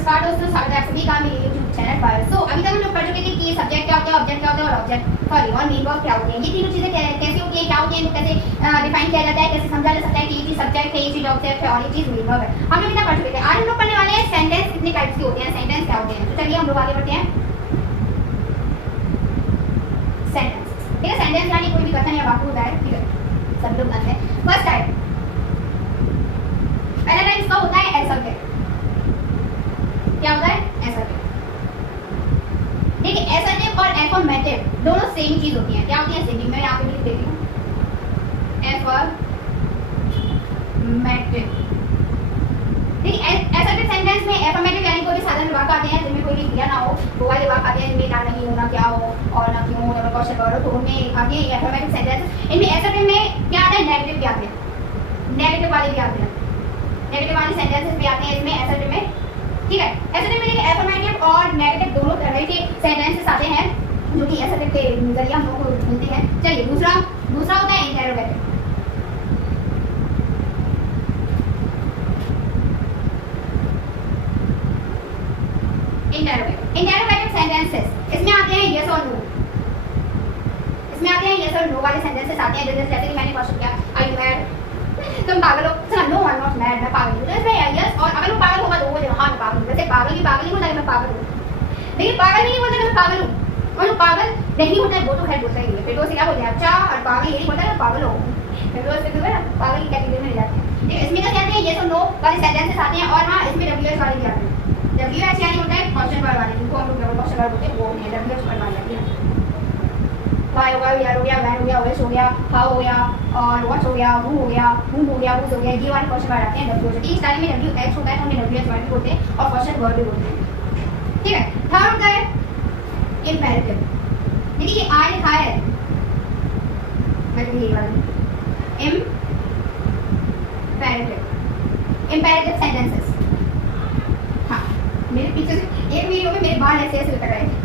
नमस्कार दोस्तों, स्वागत है आप सभी का मेरे YouTube चैनल पर। सो अभी तक हम लोग पढ़ चुके थे कि सब्जेक्ट क्या होता है, ऑब्जेक्ट क्या होता है और मेन वर्ब क्या होते हैं। ये तीनों चीजें कैसे होती है, क्या होती है, इनको कैसे डिफाइन किया जाता है, कैसे समझा जा सकता है कि ये चीज सब्जेक्ट है, ये चीज ऑब्जेक्ट है और ये चीज मेन वर्ब है। हम लोग इतना पढ़ चुके थे। आज हम लोग पढ़ने वाले हैं सेंटेंस कितने टाइप्स के होते हैं, सेंटेंस क्या होते हैं। तो चलिए हम लोग आगे बढ़ते हैं। सेंटेंस, ठीक है, सेंटेंस यानी कोई भी कथन या वाक्य होता है, ठीक है, सब लोग जानते हैं। फर्स्ट टाइप, पहला टाइप इसका होता है एसर्टिव। क्या होता है? एसर्टिव। देखिए, एसर्टिव और एफर्मेटिव दोनों सेम चीज होती है। क्या होती है? सेम। मैं यहाँ पे लिख देती हूँ, एफर्मेटिव। देखिए, एसर्टिव सेंटेंस में एफर्मेटिव यानी कोई साधारण वाक्य आते हैं जिनमें कोई भी क्रिया ना हो, वो वाले वाक्य आते हैं जिनमें ना नहीं होना क्या हो और ना क्यों ना क्वेश्चन वर्ड हो, तो उनमें आते हैं एफर्मेटिव सेंटेंस। इनमें एसर्टिव में क्या आता है? नेगेटिव भी आते हैं, नेगेटिव वाले भी आते हैं, नेगेटिव वाले सेंटेंसेस भी आते हैं इसमें एसर्टिव में, ठीक है। एसर्टिव में एफर्मेटिव और नेगेटिव दोनों तरह के सेंटेंसेस आते हैं जो कि एसर्टिव के जरिए हम लोगों को मिलते हैं। चलिए दूसरा होता है इंटरोगेटिव। इंटरोगेटिव सेंटेंसेस, इसमें आते हैं यस और नो। इसमें आते हैं यस और नो वाले सेंटेंसेस आते हैं। जैसे कि मैंने क्वेश्चन किया, आर यू मैड? तुम पागल हो? Sir no, I am not mad, मैं पागल हूं। तो इसमें यस, और अगर वो पागल होगा तो वो बोलेगा हां मैं पागल हूं। वैसे पागल ही बोलता है मैं पागल हूं, लेकिन पागल नहीं बोलता मैं पागल हूं। और जो पागल नहीं होता है वो तो खैर बोलता ही है। फिर तो उसे क्या बोलते हैं? अच्छा, और पागल यही बोलता है मैं पागल हूं। फिर तो उससे ना पागल की कैटेगरी में ले जाते हैं। ठीक है, इसमें क्या कहते हैं? यस और नो वाले सेंटेंसेस आते हैं। और हां, इसमें डब्ल्यूएच वाले भी आते हैं। डब्ल्यूएच यानी होता है क्वेश्चन वर्ड वाले, जिनको हम लोग क्वेश्चन वर्ड बोलते हैं, वो है डब्ल्यूएच वर्ड वाले आते हैं। वाई हो गया, यार हो गया, वैन हो गया, वेस हो गया, हाउ हो गया और व्हाट हो गया, हु हो गया, हूम हो गया, हुज हो गया, ये वाले क्वेश्चन वर्ड आते हैं डब्ल्यूएच। इस टाइम में डब्ल्यूएच होता है तो उन्हें डब्ल्यूएच वर्ड भी बोलते हैं और क्वेश्चन वर्ड भी बोलते हैं, ठीक है। थर्ड होता है इम्पेरेटिव। देखिए ये आई लिखा है, मैं तो यही वाला इम्पेरेटिव सेंटेंसेस। हाँ, मेरे पीछे से एक वीडियो में मेरे बाल ऐसे लटक रहे थे,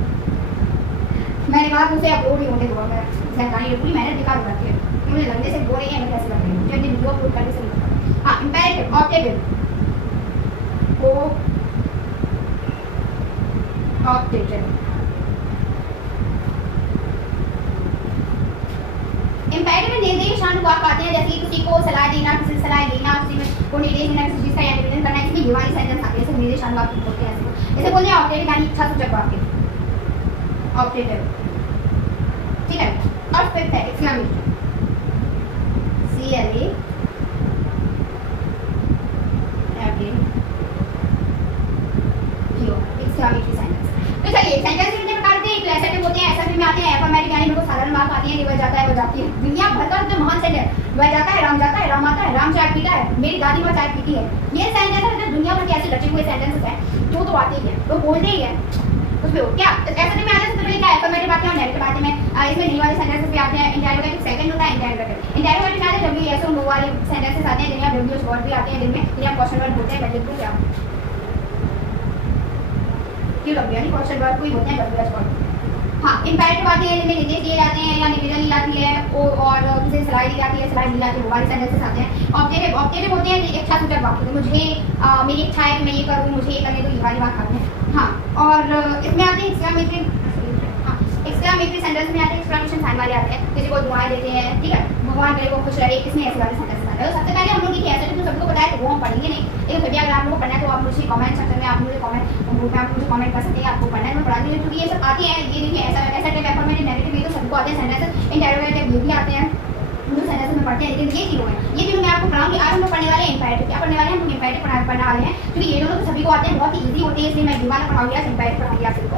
मैंने कहा उसे अपलोड ही होने दूंगा। मैं जानकारी पूरी मेहनत दिखा दूंगा कि मुझे लगने से बोल रही है, मैं कैसे लग रही हूँ जब वीडियो अपलोड करने से नहीं। हाँ, इम्पेरेटिव, ऑप्टेटिव, इम्पेरेटिव में निर्देशानुवाद आते हैं, जैसे किसी को सलाह देना, किसी से सलाह लेना, किसी में को निर्देश देना, किसी चीज का निवेदन करना, इसमें ये वाली सेंटेंस आते हैं, निर्देशानुवाद बोलते हैं। ऐसे बोलते हैं ऑप्टेटिव यानी इच्छा सूचक वाक्य, ऑप्टेटिव, ठीक है। और फिफ्थ है एक्सक्लेमेटरी, CLA एक्सक्लेमेटरी सेंटेंस। तो चलिए सेंटेंस कितने प्रकार के? एक एसर्टिव होते हैं, एसर्टिव में आते हैं एफर्मेटिव यानी बिल्कुल साधारण वाक्य आते हैं कि वह जाता है, वह जाती है। दुनिया भर का जो महान सेंटेंस, वह जाता है, राम जाता है, राम आता है, राम चाय पीता है, मेरी दादी माँ चाय पीती है। ये सेंटेंस है, दुनिया भर के ऐसे रचे हुए सेंटेंसेस हैं जो तो आते ही है, तो बोलते ही है उसमें। क्या एसर्टिव में आते हैं सबसे पहले क्या? एफर्मेटिव आते हैं और नेगेटिव आते हैं। इसमें नी वाले सेंटेंसेस भी आते हैं। इंटरोगेटिव सेकंड होता है इंटरोगेटिव। इंटरोगेटिव में आते हैं डब्ल्यू एस और नो वाले सेंटेंसेस आते हैं, जिनमें डब्ल्यूएच वर्ड भी आते हैं, जिनमें क्वेश्चन वर्ड बोलते हैं। मैं लिख दूं क्या? क्यों डब्ल्यू यानी क्वेश्चन वर्ड को ही बोलते हैं डब्ल्यूएच वर्ड। हाँ, इम्पेरेटिव आते हैं जिनमें निर्देश दिए जाते हैं या निवेदन दी जाती है, और किसी से सलाह दी जाती है, सलाह दी जाती है, वो वाले सेंटेंसेस आते हैं। ऑब्जेक्टिव होते हैं इच्छा सूचक वाक्य, मुझे मेरी इच्छा है कि मैं ये करूँ, मुझे ये करने दो, ये वाली बात आते हैं। हाँ, और इसमें आते हैं एक्सक्लेमेटरी। हाँ, एक्सक्लेमेटरी सेंटेंस में आते हैं एक्सक्लेमेशन साइन वाले आते हैं, किसी को दुआएं देते हैं, ठीक है, भगवान करे वो खुश रहे, इसमें ऐसे वाले सेंटेंस आते हैं। सबसे पहले हम लोग देखिए एसर्टिव तो सबको बताया, तो वो हम पढ़ेंगे नहीं, लेकिन फिर भी अगर आप लोगों को पढ़ना है तो आप मुझे कमेंट सेक्शन में आप मुझे कमेंट कर सकते हैं, आपको पढ़ना है, मैं पढ़ा दूंगी, क्योंकि ये सब आते हैं। ये देखिए एसर्टिव, एफर्मेटिव, नेगेटिव, ये तो सबको आते हैं सेंटेंसेस। इंटरोगेटिव ये भी आते हैं, जो सेंटेंस में पढ़ते हैं, लेकिन ये तीनों हैं, ये तीनों मैं आपको पढ़ाऊंगी। आज हम लोग पढ़ने वाले हैं इम्पेरेटिव। क्या पढ़ने वाले हैं? हम इम्पेरेटिव पढ़ने वाले हैं, क्योंकि ये दोनों तो सभी को आते हैं, बहुत ही इजी होते हैं, इसलिए मैं ये वाला पढ़ाऊंगी, आज इम्पेरेटिव पढ़ाऊंगी आप सबको।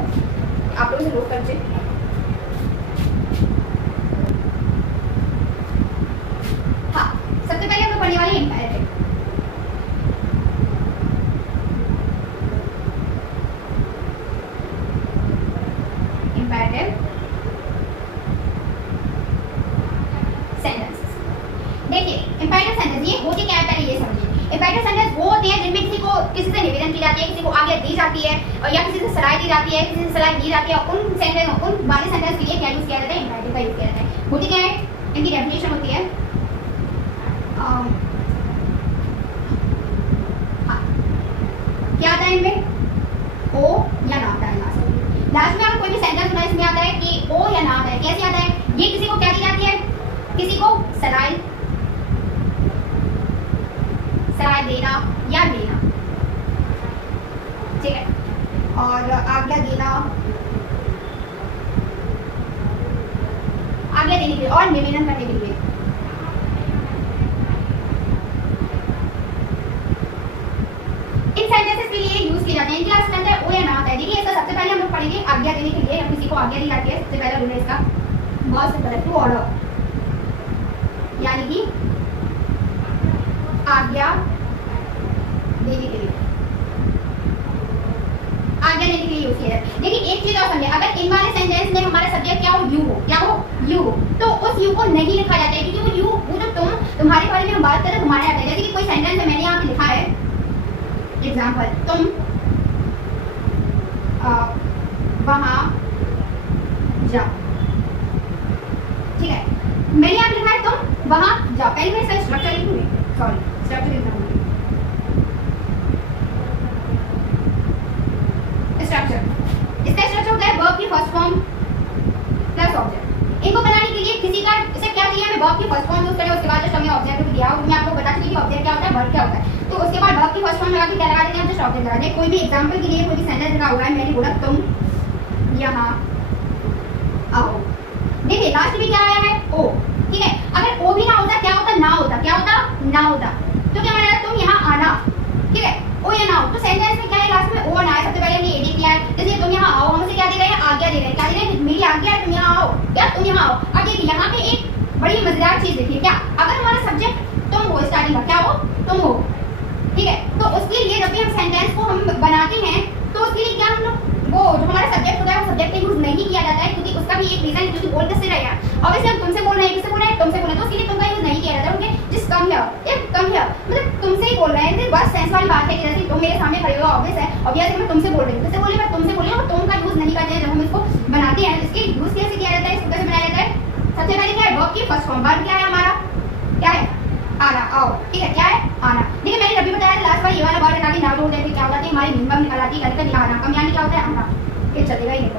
आप लोग इसे नोट कर लीजिए। हाँ, सबसे पहले हम लोग पढ़ने वाले हैं इम्पेरेटिव। Imperative sentences. देखिए इम्पेरेटिव सेंटेंस ये होते क्या है, पहले ये समझिए। इम्पेरेटिव सेंटेंस वो होते हैं जिनमें किसी से निवेदन की जाती है, किसी को आज्ञा दी जाती है, और या किसी से सलाह दी जाती है, किसी से सलाह दी जाती है। उन वाले सेंटेंस के लिए क्या यूज किया जाता है? इम्पेरेटिव का यूज किया जाता है। होती क्या है? इनकी डेफिनेशन होती है, हाँ, क्या आता है इनमें? देना या लेना, ठीक है, और आज्ञा देना, आज्ञा देने के लिए और निवेदन करने के लिए। इन सेंटेंसेस के लिए यूज किए जाते हैं। इनके लास्ट अंदर ओ या ना आता है। देखिए इसका सबसे पहले हम लोग पढ़ेंगे आज्ञा देने के लिए, हम किसी को आज्ञा दी जाती है, सबसे पहला रूल है इसका बहुत सिंपल है, टू ऑर्डर, यानी कि आज्ञा देने के लिए, आज्ञा देने के लिए यूज किया जाता है। देखिए एक चीज और समझे, अगर इन वाले सेंटेंस में हमारा सब्जेक्ट क्या हो, यू हो, क्या हो, यू हो, तो उस यू को नहीं लिखा जाता है, क्योंकि वो यू, वो जो तुम, तुम्हारे बारे में हम बात करें तुम्हारे आता है। जैसे कि कोई सेंटेंस है, मैंने यहाँ पे लिखा है एग्जाम्पल, तुम वहां जाओ, ठीक है, मैंने यहाँ लिखा है तुम वहां जाओ। पहले मैं इसका स्ट्रक्चर लिखूंगी, सॉरी स्ट्रक्चर लिखना भूल गई। स्ट्रक्चर, इसका स्ट्रक्चर होता है वर्ब की फर्स्ट फॉर्म प्लस ऑब्जेक्ट। इनको बनाने के लिए किसी का इसे क्या चाहिए, हमें वर्ब की फर्स्ट फॉर्म यूज करें, उसके बाद जस्ट हमें ऑब्जेक्ट दिया हो, मैं आपको बता चुकी कि ऑब्जेक्ट क्या होता है, वर्ब क्या होता है, तो उसके बाद वर्ब की फर्स्ट फॉर्म लगा के क्या लगा देते हैं, जस्ट ऑब्जेक्ट लगा देते हैं। कोई भी एग्जांपल के लिए कोई भी सेंटेंस लिखा हुआ है, मैंने बोला तुम यहाँ आओ, देखिए लास्ट में क्या आया है, ओ, ठीक है, अगर ओ भी ना होता क्या होता, ना होता, क्या होता, ना होता, तो क्या माना तुम यहाँ आना, ठीक है, ओ या ना हो, तो सेंटेंस में क्या है, लास्ट में ओ ना है। सबसे पहले हमने एडिट किया है, जैसे तुम यहाँ आओ, हमसे क्या दे रहे हैं, आज्ञा दे रहे हैं, क्या दे रहे हैं, मेरी आज्ञा है तुम यहाँ आओ, क्या तुम यहाँ आओ। अब देखिए यहाँ पे एक बड़ी मजेदार चीज देखिए, क्या अगर हमारा सब्जेक्ट तुम हो, स्टार्टिंग का क्या हो, तुम हो, ठीक है, तो उसके लिए जब भी हम सेंटेंस को हम बनाते हैं तो उसके लिए क्या हम लोग वो जो हमारा सब्जेक्ट होता है वो सब्जेक्ट का यूज नहीं किया जाता है, क्योंकि उसका भी एक रीजन है, क्योंकि बोल किससे रहे हैं, ऑब्वियसली हम तुमसे बोल रहे हैं, किससे बोल रहे हैं, तुमसे बोल रहे हैं, तो उसके लिए तुम का यूज नहीं किया जाता है। उनके जिस कम है या कम है, मतलब तुमसे ही बोल रहे हैं, बस सेंस वाली बात है कि जैसे तुम मेरे सामने खड़े हो, ऑब्वियस है, ऑब्वियसली मैं तुमसे बोल रही हूँ, किससे बोल रही हूँ, मैं तुमसे बोल रही हूँ, तुम का यूज नहीं करते हैं जब हम इसको बनाते हैं। इसके यूज कैसे किया जाता है, इसको कैसे बनाया जाता है, सबसे पहले क्या है, वर्ब की फर्स्ट फॉर्म, वर्ब क्या है हमारा, क्या है, आना, आओ, ठीक है, क्या है, आना। देखिए मैंने अभी बताया लास्ट बार ये वाला वर्ड हटा के ना जोड़ देते क्या होता है, हमारी मिनिमम निकल आती है, कभी आना, कम यानी क्या होता है, आना, ये चलेगा ही नहीं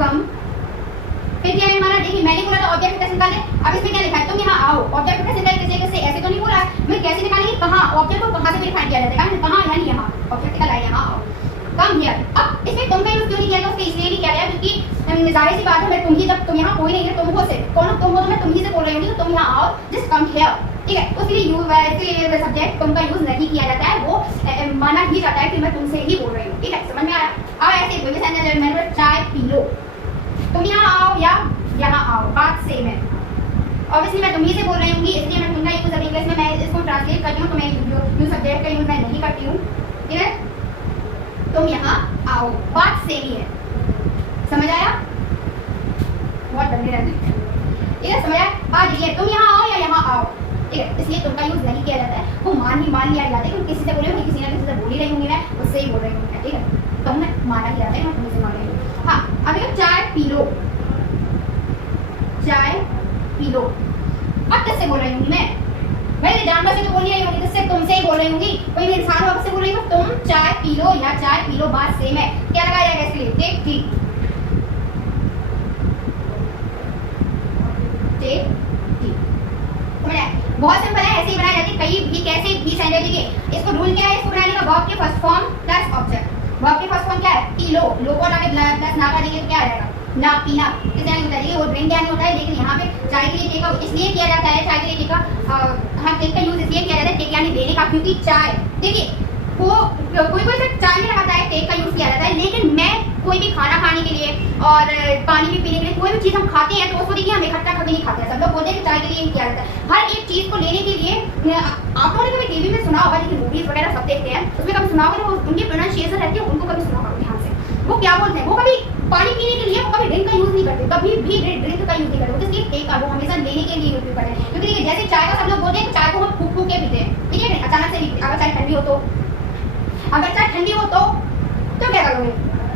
कम। फिर क्या है हमारा, देखिए मैंने बोला था ऑब्जेक्ट कैसे निकाले, अब इसमें क्या लिखा है, तुम यहाँ आओ, ऑब्जेक्ट कैसे निकाले, कैसे ऐसे तो नहीं बोला है, मैं कैसे निकालेंगे, कहाँ, ऑब्जेक्ट को कहाँ से वेरीफाई किया जाता है, कहाँ यानी यहाँ, ऑब्जेक्ट निकला है यहाँ आओ, कम हियर। अब इसमें तुम का यूज क्यों नहीं किया गया, उसके इसलिए नहीं किया गया क्योंकि जाहिर सी बात है, मैं तुम ही, जब तुम यहाँ कोई नहीं है, तुम हो से कौन तुम हो, तो मैं तुम ही से बोल रही हूँ, तो तुम यहाँ आओ, जस्ट कम हियर, ठीक है, तो इसलिए यूज सब्जेक्ट तुम का यूज नहीं किया जाता है, वो माना ही जाता है कि मैं तुमसे ही बोल रही हूँ, ठीक है, समझ में आया। अब ऐसे कोई भी सेंटेंस मैंने चाय पी लो, तुम यहाँ आओ या यहाँ आओ, बात सेम है, ऑब्वियसली मैं तुम ही से बोल रही हूँ, इसलिए मैं तुम का यूज अभी इंग्लिश में मैं इसको ट्रांसलेट करती हूँ, तो मैं यूज सब्जेक्ट का यूज मैं नहीं करती हूँ, ठीक है, तुम यहाँ आओ, बात सेम ही है, समझ आया, बहुत डरने रहते ठीक है, समझ आया, बात ये तुम यहाँ आओ या यहाँ आओ, ठीक है, इसलिए तुम का यूज नहीं किया जाता है, वो मान लिया जाता है, क्योंकि किसी से बोले किसी ना किसी से बोल ही रही हूँ मैं, उससे ही बोल रही हूँ, ठीक है, तुम माना ही जाता है, मैं तुमसे मान रही हूँ। हाँ अब देखो चाय पी लो, चाय पी लो, अब किससे बोल रही हूँ मैं जानवर से तो बोल रही हूँ, किससे, तुमसे ही बोल रही हूँ, कोई भी इंसान हो उससे बोल रही हूँ, तुम चाय पी लो या चाय पी लो, बात सेम है, क्या लगाया जाएगा इसके लिए, टेक टी, टेक टी, बहुत सिंपल है, ऐसे ही बनाई जाती है, कहीं भी कैसे भी सेंटेंस लिखिए। इसको रूल क्या है, इसको बनाने का वर्ब के first form plus object, verb के फर्स्ट फॉर्म क्या है, पी लो, लो को हटा के प्लस ना का देंगे तो क्या आ जाएगा, ना पीना, किस तरह बता दीजिए, वो ड्रिंक क्या नहीं होता है, लेकिन यहाँ पे चाय के लिए टेक का इसलिए किया जाता है, चाय के लिए टेक का हाँ टेक का यूज इसलिए किया जाता है, टेक यानी देने का, क्योंकि चाय देखिए वो कोई सिर्फ चाय में लगाता है, टेक का यूज किया जाता है, लेकिन मैं कोई भी खाना खाने के लिए और पानी भी पीने के लिए, कोई भी चीज हम खाते हैं तो उसको देखिए हम इकट्ठा करके नहीं खाते हैं, सब लोग बोलते हैं कि चाय के लिए किया जाता है। हर एक चीज को लेने के लिए आप लोगों ने कभी टीवी में सुना होगा, लेकिन मूवीज वगैरह सब देखते हैं, उसमें कभी सुना होगा, उनकी प्रोनाउंसिएशन रहती है, उनको कभी सुना होगा ध्यान से, वो क्या बोलते हैं, वो कभी पानी पीने के लिए वो कभी ड्रिंक का यूज नहीं करते, कभी भी ड्रिंक का यूज नहीं करते, इसलिए टेक का वो हमेशा लेने के लिए यूज करते हैं, क्योंकि जैसे चाय का सब लोग बोलते हैं चाय को हम फूक के पीते हैं, ठीक है, अचानक से अगर चाय ठंडी हो तो, अगर चाय ठंडी हो तो क्या करोगे,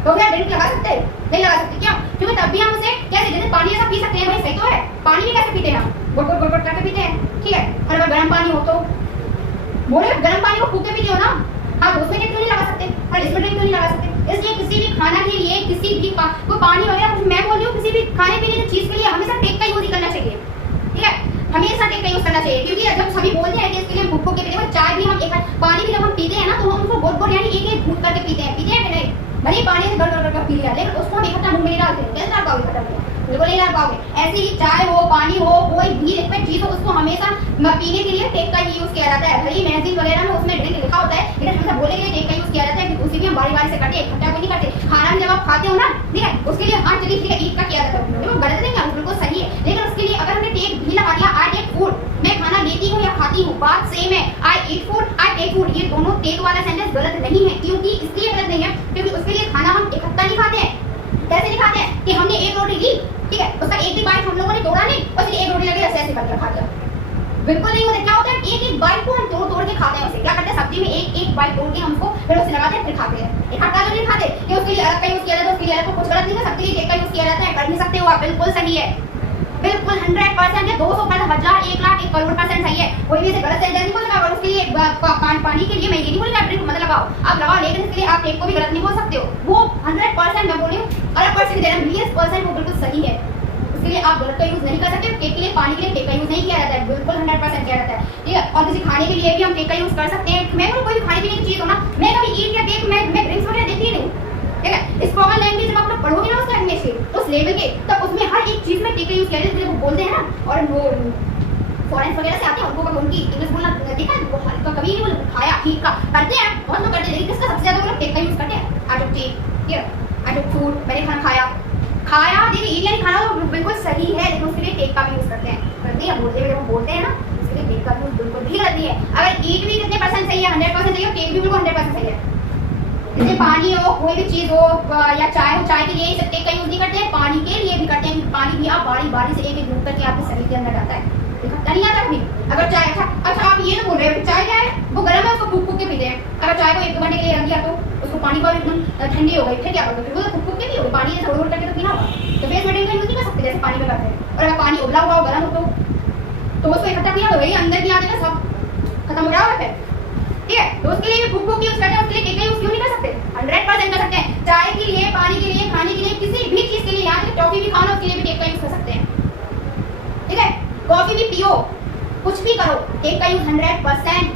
तो क्या ड्रिंक लगा सकते हैं, नहीं लगा सकते, क्यों, क्योंकि तब भी हम उसे कैसे, जैसे पानी ऐसा पी सकते हैं, भाई सही तो है, पानी भी कैसे पीते हैं हम, गुट गुट गुट गुट करके पीते हैं, ठीक है, और अगर गर्म पानी हो तो बोले गर्म पानी को फूक के पीते हो ना, हाँ तो उसमें क्यों नहीं लगा सकते, और इसमें क्यों नहीं लगा सकते, इसलिए किसी भी खाना के लिए, किसी भी कोई पानी वगैरह कुछ, मैं बोल रही हूँ किसी भी खाने पीने की चीज के लिए हमेशा टेक का यूज ही करना चाहिए, ठीक है, हमेशा टेक का यूज चाहिए, क्योंकि जब सभी बोलते हैं कि इसके लिए घुट-घुट के पीते हैं, चाय भी हम एक पानी भी जब हम पीते हैं ना तो हम उसको घुट-घुट यानी एक-एक घूंट करके पीते हैं कि नहीं? भले ही पानी से गड़-गड़ कर पी लिया, लेकिन उसको हम इकट्ठा मुंह में नहीं डालते। कैसे डाल पाओगे इकट्ठा मुंह? बिल्कुल नहीं डाल पाओगे। ऐसे ही चाय हो, पानी हो, कोई भी लिक्विड चीज हो, उसको हमेशा पीने के लिए टेक का ही यूज किया जाता है। भले ही मैगजीन वगैरह में उसमें ड्रिंक लिखा होता है, लेकिन हमेशा बोलने के लिए टेक का यूज किया जाता है, क्योंकि उसी भी हम बारी-बारी से करते हैं, इकट्ठा कोई नहीं करते। खाना भी जब आप खाते हो ना, ठीक है, उसके लिए हर जगह ठीक है ईट का किया जाता है। वो गलत नहीं है, बिल्कुल सही है, लेकिन उसके लिए अगर हमने टेक भी लगा दिया, आई टेक फूड, मैं खाना लेती हूँ या खाती हूँ, बात सेम है। I eat food, I take food, ये दोनों टेक वाला सेंटेंस गलत नहीं है। क्योंकि इसलिए गलत नहीं है क्योंकि उसके लिए खाना हम इकट्ठा नहीं खाते हैं। कैसे नहीं खाते हैं कि हमने एक रोटी ली, ठीक है, उसका एक भी बाइट हम लोगों ने तोड़ा नहीं, और फिर एक रोटी लगे ऐसे ऐसे करके खा लिया, बिल्कुल नहीं होता। क्या होता है, एक एक बाइट को हम तोड़ तोड़ के खाते हैं। उसे क्या करते हैं, सब्जी में एक एक बाइट तोड़ के हमको फिर उसे लगाते हैं, फिर खाते हैं। इकट्ठा तो नहीं खाते कि उसके लिए अलग का यूज किया जाता है, उसके लिए अलग, कुछ गलत नहीं है, सबके लिए एक का यूज किया जाता है। कर नहीं सकते हो आप, बिल्कुल सही है, बिल्कुल 100% या 200%, 1000, 1 लाख, 1 करोड़ % सही है। कोई भी ऐसे गलत सेंटेंस नहीं बोलेगा। और उसके लिए पानी के लिए मैं ये नहीं बोलूंगा ड्रिंक मत लगाओ, आप लगाओ, लेकिन इसके लिए आप टेक को भी गलत नहीं बोल सकते हो। वो 100% मैं बोली हूँ, अलग पर्सन की जगह 20% वो बिल्कुल सही है। उसके लिए आप गलत का यूज नहीं कर सकते। टेक के लिए, पानी के लिए टेक का यूज नहीं किया जाता है, बिल्कुल 100% किया जाता है, ठीक है। और किसी खाने के लिए भी हम टेक का यूज कर सकते हैं। मैं कोई भी खाने पीने की चीज हो ना, मैं कभी ईट या टेक, मैं ड्रिंक्स वगैरह देखती नहीं, ठीक है। स्पोकन लैंग्वेज जब आप लोग पढ़ोगे ना उसका इंग्लिश उस लेवल के, तब उसमें हर एक चीज में टेक का यूज किया जाता है। वो बोलते हैं ना, और वो फॉरेन वगैरह से आते हैं, उनको उनकी इंग्लिश बोलना देखा है, वो कभी नहीं बोले खाया ठीक का करते हैं, बहुत लोग करते हैं, लेकिन किसका सबसे ज्यादा वो लोग टेक का यूज करते हैं। आई टुक टेक, ठीक है, आई टुक फूड, मैंने खाना खाया, खाया, देखिए इंडियन खाना तो बिल्कुल सही है, लेकिन उसके लिए टेक का भी यूज करते हैं, करते हैं, बोलते हुए बोलते हैं ना, उसके लिए टेक का यूज बिल्कुल भी गलत नहीं है। अगर ईट भी कितने % सही है, 100% सही है, टेक भी बिल्कुल 100% सही है। जैसे पानी हो, कोई भी चीज हो, या चाय हो, चाय के लिए सब टेक का यूज नहीं करते हैं, पानी के लिए भी करते हैं। पानी भी आप बारी बारी से एक एक घूंट करके आपके शरीर के अंदर जाता है, इकट्ठा नहीं आता कभी। अगर चाय, अच्छा आप ये ना बोल रहे हो चाय क्या है, वो गर्म है, उसको फूक फूक के पीते हैं। अगर चाय को 1-2 घंटे के लिए रख दिया तो उसको पानी को एकदम ठंडी हो गई, फिर क्या करोगे, वो तो फूक फूक के पियोगे, पानी से थोड़ा करके तो पीना होगा। तो फेस मेटेरियल का यूज नहीं कर सकते जैसे पानी में करते हैं। और अगर पानी उबला हुआ हो, गर्म हो, तो उसको इकट्ठा पीना तो वही अंदर भी आ जाएगा, सब खत्म हो जाएगा फिर, ठीक है। तो उसके लिए भी फूक फूक यूज करते हैं, उसके लिए टेक का यूज क्यों नहीं कर सकते, 100% कर सकते हैं। चाय के लिए, पानी के लिए, खाने के लिए, किसी भी चीज के लिए, यहाँ तक टॉफी भी खाना उसके लिए भी टेक का यूज कर सकते हैं, ठीक है। कॉफी भी पियो, कुछ भी करो, टेक का यूज 100%, 100%,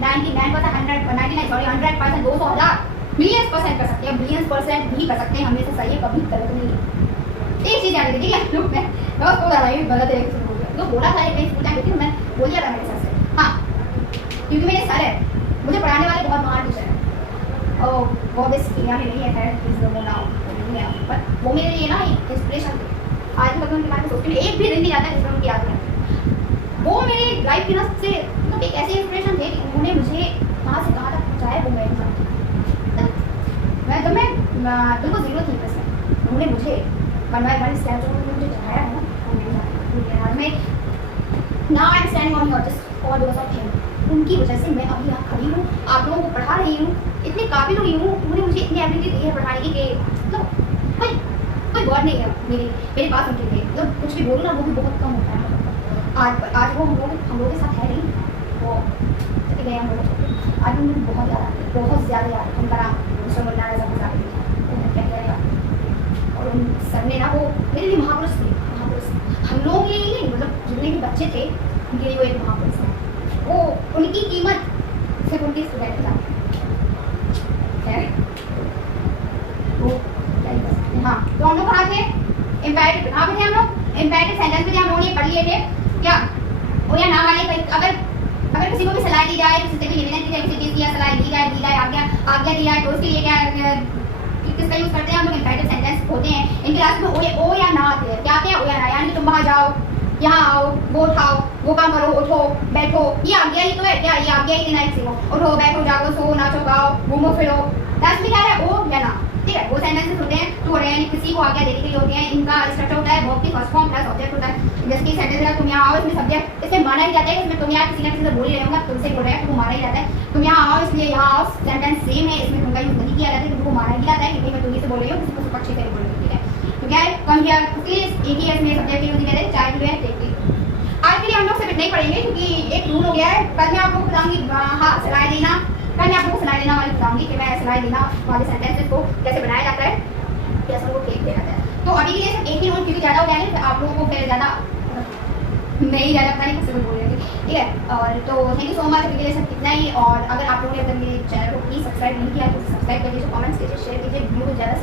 200, 1000, मिलियंस% कर सकते हैं, बिलियंस% भी कर सकते हैं, हमेशा सही है, कभी गलत नहीं है। एक चीज याद रखिए, ठीक है, लोग मैं उसको बता रही हूँ, गलत तरीके से बोल दिया, तो बोला था एक दिन पूछा लेकिन मैं बोल दिया था मेरे सर से, हाँ, क्योंकि मेरे सर है, मुझे पढ़ाने वाले बहुत महान टीचर है, और वो बेस दुनिया में नहीं है, खैर इस लोगों ना नहीं है, पर वो मेरे लिए ना एक इंस्पिरेशन थी। आज तक उनके बारे में सोचती हूँ, एक भी दिन नहीं जाता जिसमें उनकी याद नहीं। वो मेरे लाइफ की ना सबसे मतलब एक ऐसे इंस्पिरेशन थे कि उन्होंने मुझे कहाँ से कहाँ तक पहुँचाया, वो मेरे साथ मैं बिल्कुल जीरो थी, वैसे उन्होंने मुझे 1 by 1 स्टेप जो मुझे चढ़ाया है ना, मैं now I am standing on your just all because of him. उनकी वजह से मैं अभी यहाँ खड़ी हूँ, आप लोगों को पढ़ा रही हूँ, इतनी काबिल हुई हूँ, उन्होंने मुझे इतनी एबिलिटी दी है पढ़ाने की कि मतलब कोई वर्ड नहीं है मेरे पास उनके लिए, मतलब कुछ भी बोलूँ ना वो भी बहुत कम होता है। आज वो हम लोग के साथ है नहीं, वो चले गए हम लोग, आज उन्हें बहुत ज़्यादा याद उनका नाम मिस्टर मुन्ना रज़ा गुज़ारी था। और उन सर ने ना वो मेरे लिए महापुरुष थे, महापुरुष हम लोगों के लिए नहीं, मतलब जितने भी बच्चे थे उनके लिए वो एक महापुरुष है। वो उनकी कीमत सिर्फ उनके स्टूडेंट था, हाँ। तो हम लोग कहाँ थे, इम्पैरेटिव, कहाँ पे थे हम लोग, इम्पैरेटिव सेंटेंस में हम लोगों ने पढ़ लिए थे क्या, वो या ना वाले अगर किसी को भी सलाह दी जाए, किसी से भी निवेदन की जाए, किसी चीज़ की सलाह दी जाए, आज्ञा दी जाए, तो उसके लिए क्या किसका यूज करते हैं हम लोग, इम्पैरेटिव सेंटेंस होते हैं। इनके लास्ट में ओ या ना आते हैं, क्या आते हैं, ओ या ना, यानी तुम वहाँ जाओ, यहाँ आओ, वो उठाओ, वो काम करो, उठो, बैठो, ये आज्ञा ही तो है क्या, ये आज्ञा ही देना है किसी को, उठो, बैठो, जाओ, सो, नाचो, गाओ, घूमो फिरो, लास्ट में क्या है, ओ या ना, ठीक है। वो सेंटेंसेस होते हैं तो यानी किसी को आज्ञा देने के लिए होते हैं। इनका स्ट्रक्चर होता है वर्ब की फर्स्ट फॉर्म प्लस ऑब्जेक्ट होता है। जैसे कि सेंटेंस है तुम यहाँ आओ, इसमें सब्जेक्ट, इसमें माना ही जाता है, इसमें तुम यहाँ किसी ना किसी से बोल ही रहे होगा, तुमसे बोल रहे हैं तो माना ही जाता है। तुम यहाँ आओ इसलिए यहाँ आओ सेंटेंस सेम है, इसमें तुमका यूज नहीं किया जाता है, तुमको माना ही जाता है क्योंकि मैं तुम्ही से बोल रही हूँ, किसी को पक्षी से बोल रही हूँ, ठीक है। तो क्या है कम हियर, इसलिए एक ही इसमें सब्जेक्ट यूज नहीं करते, चाय भी है टेक। आज के लिए हम लोग सिर्फ नहीं पढ़ेंगे क्योंकि एक रूल हो गया है, कल मैं आप लोग को बताऊंगी, हाँ सिलाई देना, कल मैं आप लोग को सिलाई देना वाली बताऊंगी कि मैं सिलाई देना वाले सेंटेंसेस को कैसे बनाया जाता है, कैसे उनको टेक दिया जाता है। तो अभी के लिए सिर्फ एक ही रूल, क्योंकि ज़्यादा हो जाएंगे तो आप लोगों को फिर ज़्यादा नहीं ज़्यादा पता नहीं किसी को बोल रही थी, ठीक है। है। और तो थैंक यू सो मच, अभी के लिए सब इतना ही। और अगर आप लोगों ने अपने चैनल को प्लीज़ सब्सक्राइब नहीं किया तो सब्सक्राइब कर दीजिए, कमेंट्स कीजिए, शेयर कीजिए, वीडियो को ज़्यादा